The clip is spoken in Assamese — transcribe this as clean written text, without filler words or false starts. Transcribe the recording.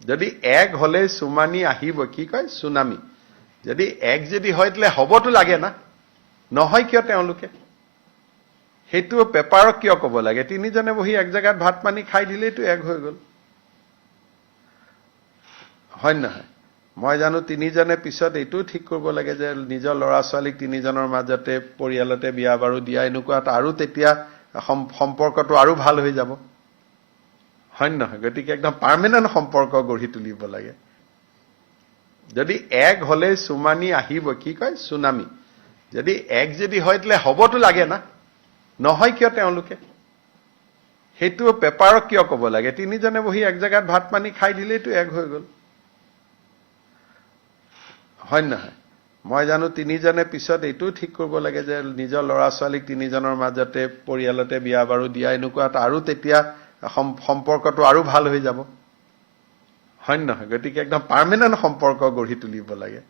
যদি এক হলে চুমানি আহিব কি কয় সুনামি যদি এক যদি হয় তাহলে হবতো লাগে না নহয় কিয় তেওঁলোকে সেইটো পেপাৰক কিয় ক'ব লাগে তিনিজনে বহি এক জায়গাত ভাত পানী খাই দিলেইতো এক হৈ গ'ল হয় নহয় মই জানো তিনিজনে পিছত এইটো ঠিক কৰিব লাগে যে নিজৰ ল'ৰা ছোৱালীক তিনিজনৰ মাজতে পৰিয়ালতে বিয়া বাৰু দিয়া এনেকুৱা আৰু তেতিয়া সম্পৰ্কটো আৰু ভাল হৈ যাব হয় নহয় গতিকে একদম পাৰ্মানেন্ট সম্পৰ্ক গঢ়ি তুলিব লাগে যদি এক হলে চুমানি আহিব কি কয় সুনামি যদি এক যদি হয় তাহলে হবতো লাগে না নহয় কিয় তেওঁলোকে সেইটো পেপাৰক কিয় ক'ব লাগে তিনিজনে বহি এক জায়গাত ভাত পানী খাই দিলেইতো এক হৈ গ'ল হয় নহয় মই জানো তিনিজনে পিছত এইটো ঠিক কৰিব লাগে যে নিজৰ ল'ৰা ছোৱালীক তিনিজনৰ মাজতে পৰিয়ালতে বিয়া বাৰু দিয়া এনেকুৱা আৰু তেতিয়া সম্পৰ্কটো আৰু ভাল হৈ যাব হয় নহয় গতিকে একদম পাৰ্মানেন্ট সম্পৰ্ক গঢ়ি তুলিব লাগে